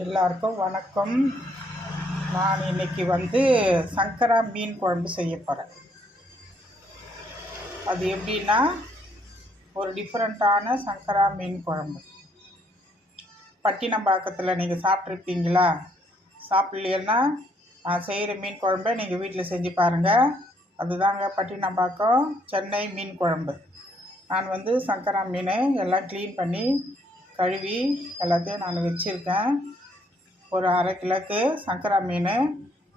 எல்லாருக்கும் வணக்கம். நான் இன்னைக்கு சங்கரா மீன் குழம்பு செய்ய போகிறேன். அது எப்படின்னா, ஒரு டிஃப்ரெண்ட்டான சங்கரா மீன் குழம்பு. பட்டினப்பாக்கத்தில் நீங்கள் சாப்பிட்ருப்பீங்களா? சாப்பிட்லைன்னா நான் செய்கிற மீன் குழம்பை நீங்கள் வீட்டில் செஞ்சு பாருங்கள். அதுதாங்க பட்டினப்பாக்கம் சென்னை மீன் குழம்பு. நான் சங்கரா மீனை எல்லாம் க்ளீன் பண்ணி கழுவி எல்லாத்தையும் நான் வச்சுருக்கேன். ஒரு அரை கிலோக்கு சங்கரா மீன்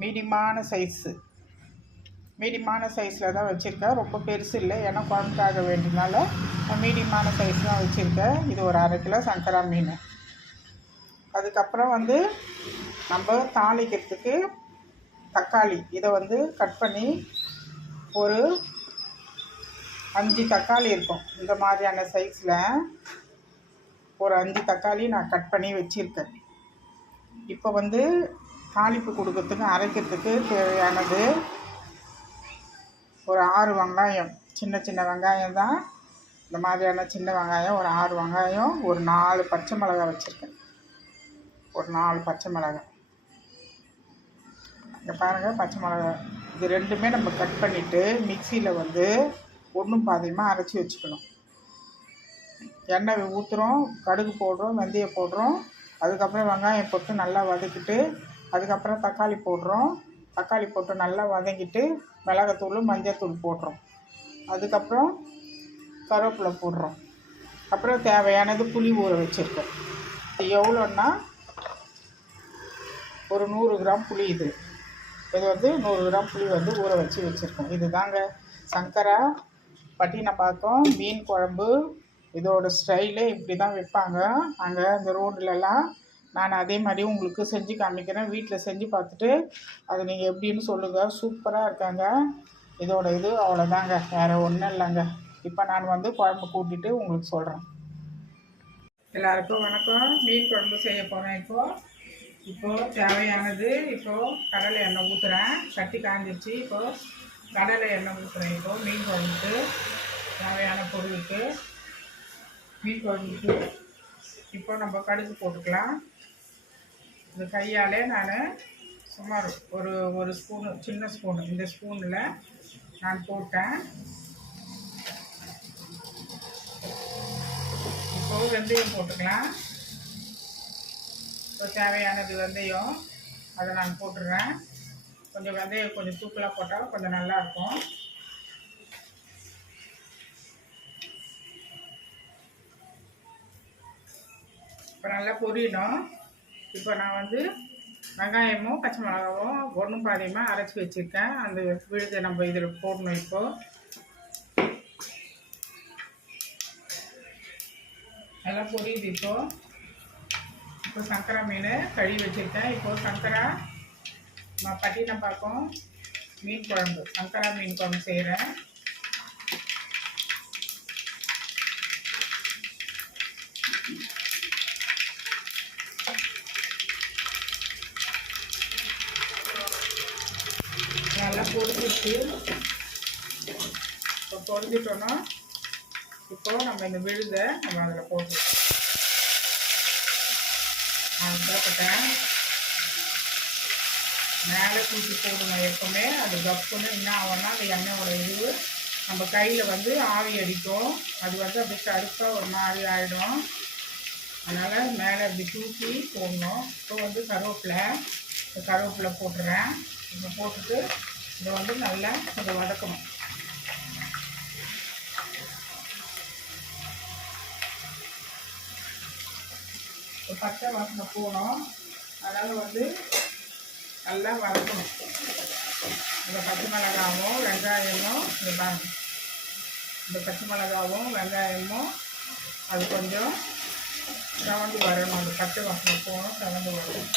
மீடியமான சைஸில் தான் வச்சுருக்கேன். ரொம்ப பெருசு இல்லை, ஏன்னா குழம்புக்காக வேண்டியதுனால மீடியமான சைஸ் தான் வச்சுருக்கேன். இது ஒரு அரை கிலோ சங்கரா மீன். அதுக்கப்புறம் நம்ம தாளிக்கிறதுக்கு தக்காளி இதை கட் பண்ணி ஒரு 5 தக்காளி இருக்கும். இந்த மாதிரியான சைஸில் ஒரு 5 தக்காளி நான் கட் பண்ணி வச்சுருக்கேன். இப்போ தாளிப்பு கொடுக்கறதுக்கு அரைக்கிறதுக்கு தேவையானது ஒரு 6 வெங்காயம். சின்ன வெங்காயம் தான், இந்த மாதிரியான சின்ன வெங்காயம் ஒரு 6 வெங்காயம், ஒரு 4 பச்சை மிளகாய் வச்சுருக்கேன். ஒரு 4 பச்சை மிளகாய். இங்கே பாருங்கள், பச்சை மிளகாய் இது ரெண்டுமே நம்ம கட் பண்ணிவிட்டு மிக்சியில் ஒன்றும் பாதியமாக அரைச்சி வச்சுக்கணும். எண்ணெய் ஊற்றுறோம், கடுகு போடுறோம், வெந்தயம் போடுறோம். அதுக்கப்புறம் வெங்காயம் போட்டு நல்லா வதக்கிட்டு அதுக்கப்புறம் தக்காளி போடுறோம். தக்காளி போட்டு நல்லா வதக்கிட்டு மிளகாத்தூள், மஞ்சள்தூள் போடுறோம். அதுக்கப்புறம் கருவேப்பிலை போடுறோம். அப்புறம் தேவையானது புளி ஊற வச்சுருக்கேன். எவ்வளோன்னா ஒரு 100 கிராம் புளி. இது 100 கிராம் புளி ஊற வச்சுருக்கேன். இது தாங்க சங்கரா பட்டினப்பாக்கம் மீன் குழம்பு. இதோட ஸ்டைலே இப்படி தான் வைப்பாங்க அங்கே இந்த ரோட்லலாம். நான் அதே மாதிரி உங்களுக்கு செஞ்சு காமிக்கிறேன். வீட்டில் செஞ்சு பார்த்துட்டு அது நீங்கள் எப்படின்னு சொல்லுங்கள். சூப்பராக இருக்காங்க. இதோட இது அவ்வளோதாங்க, வேறு ஒன்றும் இல்லைங்க. இப்போ நான் குழம்பு கூட்டிகிட்டு உங்களுக்கு சொல்கிறேன். எல்லாருக்கும் வணக்கம். மீன் குழம்பு செய்ய போகிறேன். இப்போது தேவையானது, இப்போது கடலை எண்ணெய் ஊற்றுறேன். சட்டி காஞ்சிச்சு. இப்போது கடலை எண்ணெய் ஊற்றுறேன். இப்போது மீன் குழம்புக்கு தேவையான பொருளுக்கு மீன் குழம்புக்கு இப்போ நம்ம கடுகு போட்டுக்கலாம். இந்த கையாலே நான் சுமார் ஒரு ஸ்பூனு, சின்ன ஸ்பூனு, இந்த ஸ்பூனில் நான் போட்டேன். இப்போது வெந்தயம் போட்டுக்கலாம். இப்போ தேவையானது வெந்தயம், அதை நான் போட்டுடுறேன். கொஞ்சம் வெந்தயம் கொஞ்சம் தூக்கலாக போட்டால் கொஞ்சம் நல்லாயிருக்கும். இப்போ நல்லா பொரியணும். இப்போ நான் வெங்காயமும் பச்சை மிளகாவும் ஒன்றும் பாதியமாக அரைச்சி வச்சுருக்கேன். அந்த விழுதை நம்ம இதில் போடணும். இப்போது நல்லா பொரியுது. இப்போ சங்கரா மீன் கழுவி வச்சுருக்கேன். இப்போது சங்கரா பட்டினப்பாக்கம் மீன் குழம்பு, சங்கரா மீன் குழம்பு செய்கிறேன். நல்லா பொரிஞ்சிட்டு இப்போ பொரிஞ்சிட்டோன்னா இப்போது நம்ம இந்த விழுதை நம்ம அதில் போட்டுருக்கோம். நான் போட்டுட்டேன். மேலே தூக்கி போடணும் எப்போவுமே. அது கப்புன்னு என்ன ஆகும்னா அந்த எண்ணெயோட இது நம்ம கையில் ஆவி அடிக்கும். அது அப்படியே கருப்பாக ஒரு மாதிரி ஆகிடும். அதனால் மேலே அப்படி தூக்கி போடணும். இப்போ கருவேப்பிலை போட்டுறேன். இப்போ போட்டுட்டு இதை நல்லா கொஞ்சம் வதக்கணும். இப்போ பச்சை வாசனை போகணும். அதனால் நல்லா வதக்கணும். இந்த பச்சை மிளகாவும் வெங்காயமும் இந்த பச்சை மிளகாவும் வெங்காயமும் அது கொஞ்சம் செவந்து வரணும். அந்த பச்சை வாசனை போகணும், செவந்து வரணும்.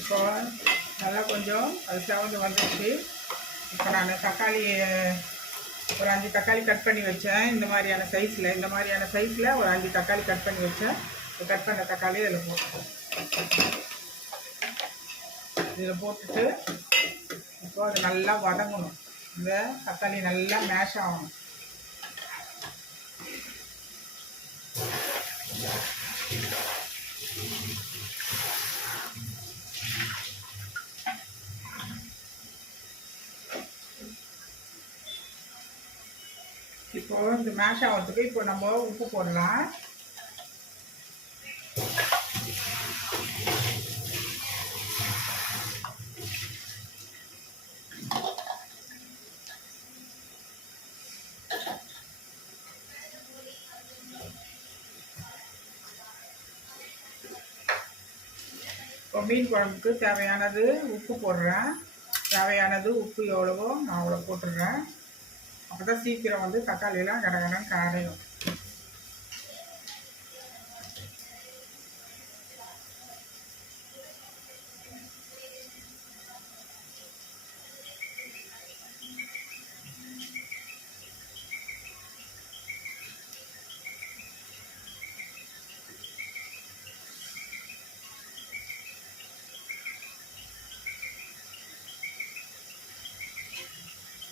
இப்போ நல்லா கொஞ்சம் அது செவந்து வந்துடுச்சு. இப்போ நான் தக்காளி ஒரு 5 தக்காளி கட் பண்ணி வச்சேன். இந்த மாதிரியான சைஸில் ஒரு 5 தக்காளி கட் பண்ணி வச்சேன். கட் பண்ண தக்காளி இதில் போட்டுப்போம். இதில் போட்டுட்டு இப்போ அது நல்லா வதங்கணும். இந்த தக்காளி நல்லா மேஷ் ஆகணும். இப்போ இந்த மேஷ் ஆகிறதுக்கு இப்போ நம்ம உப்பு போடலாம். இப்போ மீன் குழம்புக்கு தேவையானது உப்பு போடுறேன். தேவையானது உப்பு எவ்வளவோ நான் அவ்வளோ போட்டுடுறேன். அப்போ தான் சீக்கிரம் வந்து தக்காளியெல்லாம் கடகடன்னு காரையும்.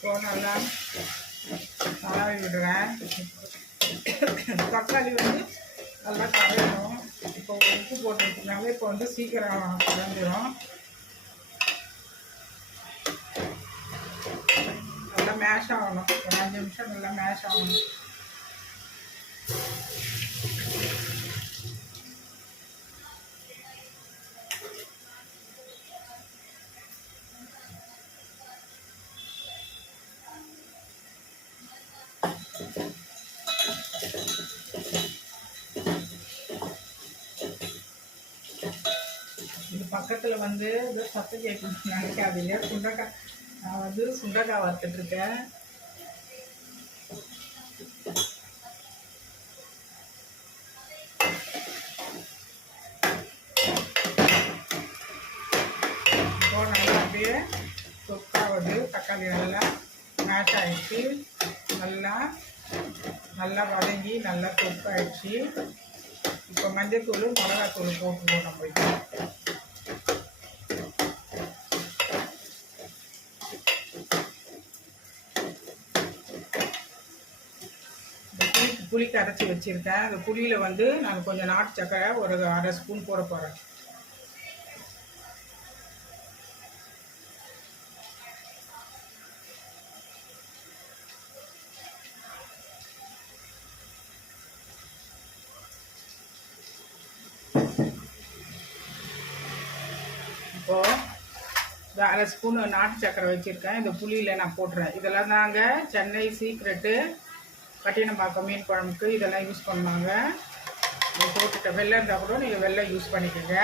இப்போ நல்லா கலவி விடுறேன். தக்காளி வந்து நல்லா கரையணும். இப்போ உப்பு போட்டுருக்கனால இப்போ வந்து சீக்கிரம் கரைஞ்சிரும். நல்லா மேஷ் ஆகணும். ஒரு 5 நிமிஷம் நல்லா மேஷ் ஆகணும். இது பக்கத்தில் வந்து இது சத்தம் கேட்கணும் நினைக்காதீங்க. சுண்டக்காய் நான் வந்து சுண்டக்காய் வறுத்துட்ருக்கேன். இப்போ நல்லா அப்படியே தொக்காவது தக்காளி நல்லா மேஷ் ஆகிடுச்சு. நல்லா வதங்கி நல்லா தொக்காயிடுச்சு. இப்போ மஞ்சத்தூள் மிளகாத்தூள் போட்டுருவோம் நம்ம. புளி கரைச்சி வச்சுருக்கேன். அந்த புளியில் வந்து நான் கொஞ்சம் நாட்டு சக்கரை ஒரு 1/2 ஸ்பூன் போட போகிறேன். இப்போது இந்த 1/2 ஸ்பூன் நாட்டு சக்கரை வச்சுருக்கேன். இந்த புளியில் நான் போட்டுறேன். இதெல்லாம் தாங்க சென்னை சீக்ரெட்டு பட்டினப்பாக்கம் மீன் குழம்புக்கு இதெல்லாம் யூஸ் பண்ணுவாங்க. இதை போட்டுட்ட வெள்ளை இருந்தால் கூட நீங்கள் வெள்ளை யூஸ் பண்ணிக்கோங்க.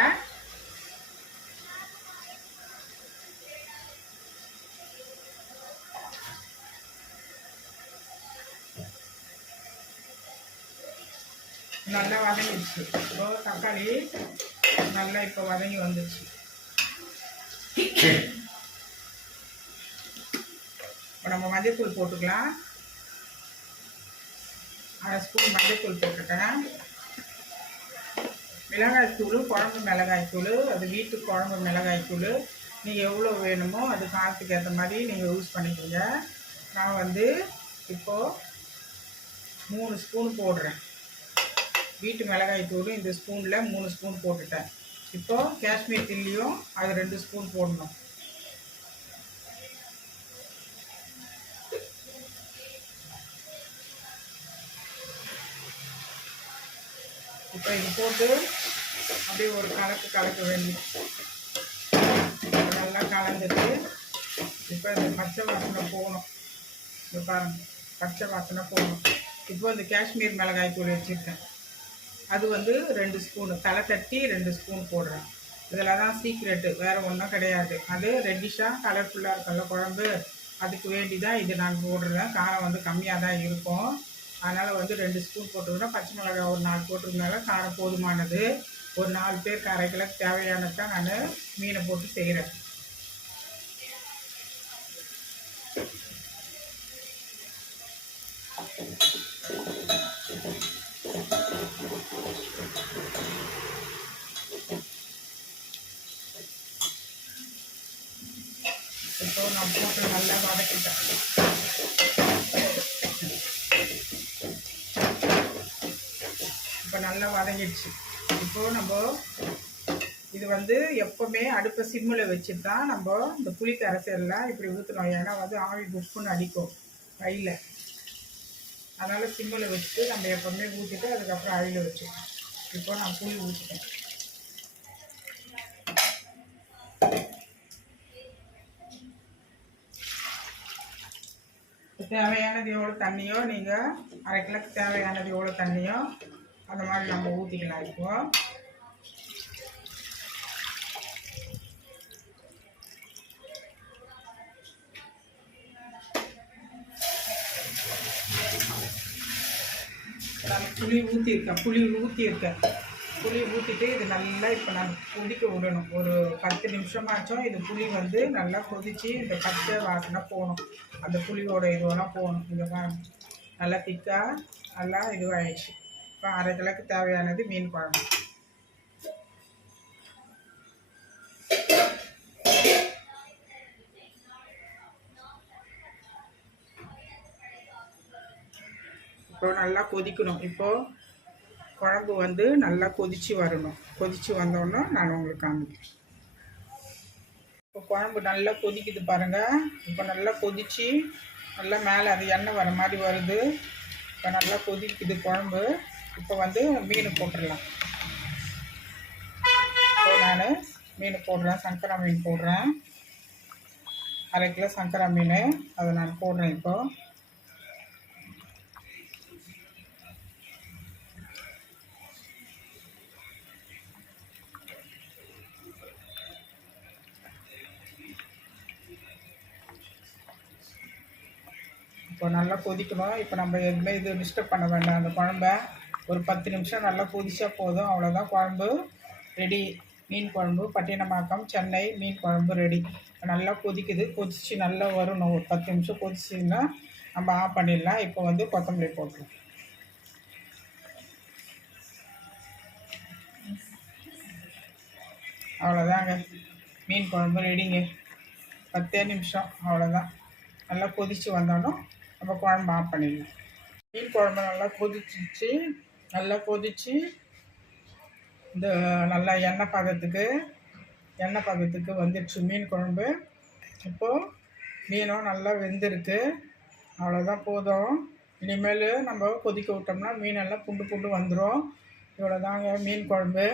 நல்லா வதங்கிடுச்சு. இப்போ தக்காளி நல்லா இப்போ வதங்கி வந்துடுச்சு. இப்போ நம்ம மஞ்சத்தூள் போட்டுக்கலாம். 1/2 ஸ்பூன் மஞ்சத்தூள் போட்டுட்டேன். மிளகாய்த்தூள் குழம்பு மிளகாய்த்தூள், அது வீட்டு குழம்பு மிளகாய்த்தூள் நீங்கள் எவ்வளோ வேணுமோ அது காரத்துக்கு ஏற்ற மாதிரி நீங்கள் யூஸ் பண்ணிக்கோங்க. நான் வந்து இப்போது 3 ஸ்பூன் போடுறேன். வீட்டு மிளகாய்த்தூள் இந்த ஸ்பூனில் 3 ஸ்பூன் போட்டுட்டேன். இப்போது காஷ்மீர் சில்லியும் அது 2 ஸ்பூன் போடணும். இப்போ இது போட்டு அப்படியே ஒரு கலக்க வேண்டியது. நல்லா கலந்துட்டு இப்போ இந்த பச்சை வாசனை போகணும். இப்போ பாருங்கள், பச்சை வாசனை போகணும். இப்போ இந்த காஷ்மீர் மிளகாய் தூள் வச்சுருக்கேன். அது வந்து 2 ஸ்பூனு தலை தட்டி 2 ஸ்பூன் போடுறேன். இதில் தான் சீக்ரெட்டு, வேறு ஒன்றும் கிடையாது. அது ரெட்டிஷாக கலர்ஃபுல்லாக இருக்குல்ல குழம்பு, அதுக்கு வேண்டி தான் இது நான் போடுறேன். காரம் வந்து கம்மியாக தான் இருக்கும். அதனால் வந்து 2 ஸ்பூன் போட்டுருந்தா பச்சை மிளகாய் ஒரு 4 போட்டிருந்தால காரம் போதுமானது. ஒரு 4 பேருக்கு அரைக்கல தேவையானது தான் நான் மீனை போட்டு செய்கிறேன். இப்போ நல்லா வதங்கிடுச்சு. இப்போது நம்ம இது வந்து எப்போவுமே அடுப்பை சிம்மில் வச்சுட்டு தான் நம்ம இந்த புளி கரைசல்லாம் இப்படி ஊற்றணும். ஏன்னா வந்து ஆவி புஷ்புன்னு அடிக்கும் கையில். அதனால் சிம்மில் வச்சுட்டு நம்ம எப்போவுமே ஊற்றிட்டு அதுக்கப்புறம் அழியில் வச்சுக்கணும். இப்போ நான் புளி ஊற்றிட்டேன். தேவையானது எவ்வளோ தண்ணியோ நீங்கள் அரை கிலோக்கு தேவையானது எவ்வளோ தண்ணியோ அந்த மாதிரி நம்ம ஊற்றிக்கலாம். இப்போது நான் புளி ஊற்றியிருக்கேன். புளி ஊற்றிட்டு இது நல்லா இப்போ நான் கொதிக்க விடணும். ஒரு 10 நிமிஷமாச்சும் இது புளி வந்து நல்லா கொதித்து இந்த பச்சை வாசனை போகணும். அந்த புளியோட இதுவெல்லாம் போகணும். இதெல்லாம் நல்லா திக்காக நல்லா இதுவாகிடுச்சு. இப்போ அரை கிலோக்கு தேவையானது மீன் குழம்பு. இப்போ நல்லா கொதிக்கணும். இப்போது குழம்பு வந்து நல்லா கொதித்து வரணும். கொதித்து வந்தோன்னே நான் உங்களுக்கு காமிக்கிறேன். இப்போ குழம்பு நல்லா கொதிக்குது பாருங்கள். இப்போ நல்லா கொதித்து நல்லா மேலே அது எண்ணெய் வர மாதிரி வருது. இப்போ நல்லா கொதிக்குது குழம்பு. இப்போ வந்து மீன் போட்டுடலாம். இப்போ நான் மீன் போடுறேன். சங்கரா மீன் போடுறேன். அரை கிலோ சங்கரா மீன் அதை நான் போடுறேன். இப்போது இப்போ நல்லா கொதிக்கணும். இப்போ நம்ம எதுவுமே இது டிஸ்டர்ப் பண்ண வேண்டாம். அந்த குழம்ப ஒரு 10 நிமிஷம் நல்லா கொதிச்சா போதும். அவ்வளோதான், குழம்பு ரெடி. மீன் குழம்பு பட்டினப்பாக்கம் சென்னை மீன் குழம்பு ரெடி. நல்லா கொதிக்குது. கொதித்து நல்லா வரணும். ஒரு 10 நிமிஷம் கொதிச்சிங்கன்னா நம்ம ஆஃப் பண்ணிடலாம். இப்போ வந்து கொத்தமல்லி போட்டுருவோம். அவ்வளோதாங்க, மீன் குழம்பு ரெடிங்க. 10 நிமிஷம் அவ்வளோதான். நல்லா கொதித்து வந்தாலும் நம்ம குழம்பு ஆஃப் பண்ணிடலாம். மீன் குழம்பு நல்லா கொதிச்சிச்சு. நல்லா கொதித்து இந்த நல்லா எண்ணெய் பதத்துக்கு வந்துடுச்சு மீன் குழம்பு. இப்போது மீனும் நல்லா வெந்திருக்கு. அவ்வளோதான், போதும். இனிமேல் நம்ம கொதிக்க விட்டோம்னா மீனெல்லாம் புண்டு வந்துடும். இவ்வளோதாங்க மீன் குழம்பு.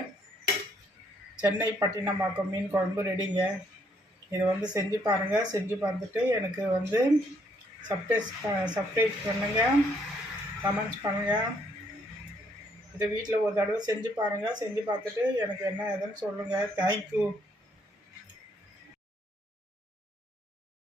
சென்னை பட்டினப்பாக்கம் மீன் குழம்பு ரெடிங்க. இதை வந்து செஞ்சு பாருங்கள். செஞ்சு பார்த்துட்டு எனக்கு வந்து சப்ஸ்கிரைப் பண்ணுங்கள், கமெண்ட்ஸ் பண்ணுங்கள். இதை வீட்டில் ஒரு தடவை செஞ்சு பாருங்கள். செஞ்சு பார்த்துட்டு எனக்கு என்ன ஏதுன்னு சொல்லுங்கள். தேங்க்யூ.